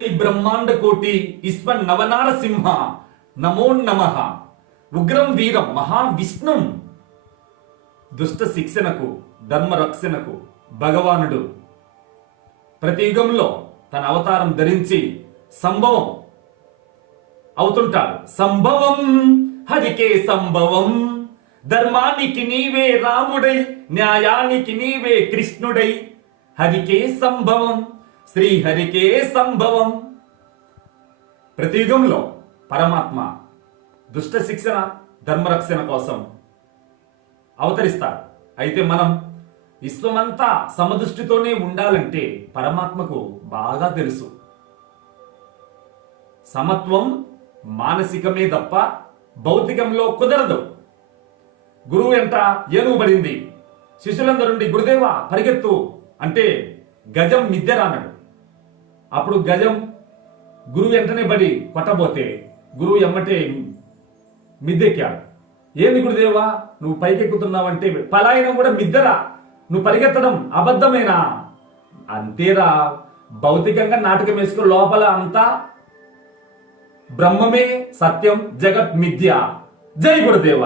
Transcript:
బ్రహ్మాండ కోటి ఈశ్వర్ నవనారసింహ నమో నమః. ఉగ్రం వీరం మహావిష్ణుం. దుష్ట శిక్షణకు ధర్మ రక్షణకు భగవానుడు ప్రతి యుగంలో తన అవతారం ధరించి సంభవం అవుతుంటాడు. సంభవం హరికే సంభవం. ధర్మానికి నీవే రాముడై, న్యాయానికి నీవే కృష్ణుడై. హరికే సంభవం, శ్రీహరికే సంభవం. ప్రతి యుగంలో పరమాత్మ దుష్ట శిక్షణ ధర్మరక్షణ కోసం అవతరిస్తారు. అయితే మనం విశ్వమంతా సమదృష్టితోనే ఉండాలంటే పరమాత్మకు బాగా తెలుసు. సమత్వం మానసికమే తప్ప భౌతికంలో కుదరదు. గురువు ఎంట ఏనుగుబడింది. శిష్యులందరుండి గురుదేవా పరిగెత్తు అంటే గజం మిద్దెరానడు. అప్పుడు గజం గురువు వెంటనే పడి కొట్టబోతే గురువు ఎమ్మటే మిద్దెక్కాడు. ఏంది గురుదేవా నువ్వు పైకెక్కుతున్నావంటే పలాయనం కూడా మిద్దరా, నువ్వు పరిగెత్తడం అబద్ధమేనా? అంతేరా, భౌతికంగా నాటకం వేసుకుని లోపల అంతా బ్రహ్మమే సత్యం, జగత్ మిథ్య. జై గురుదేవ.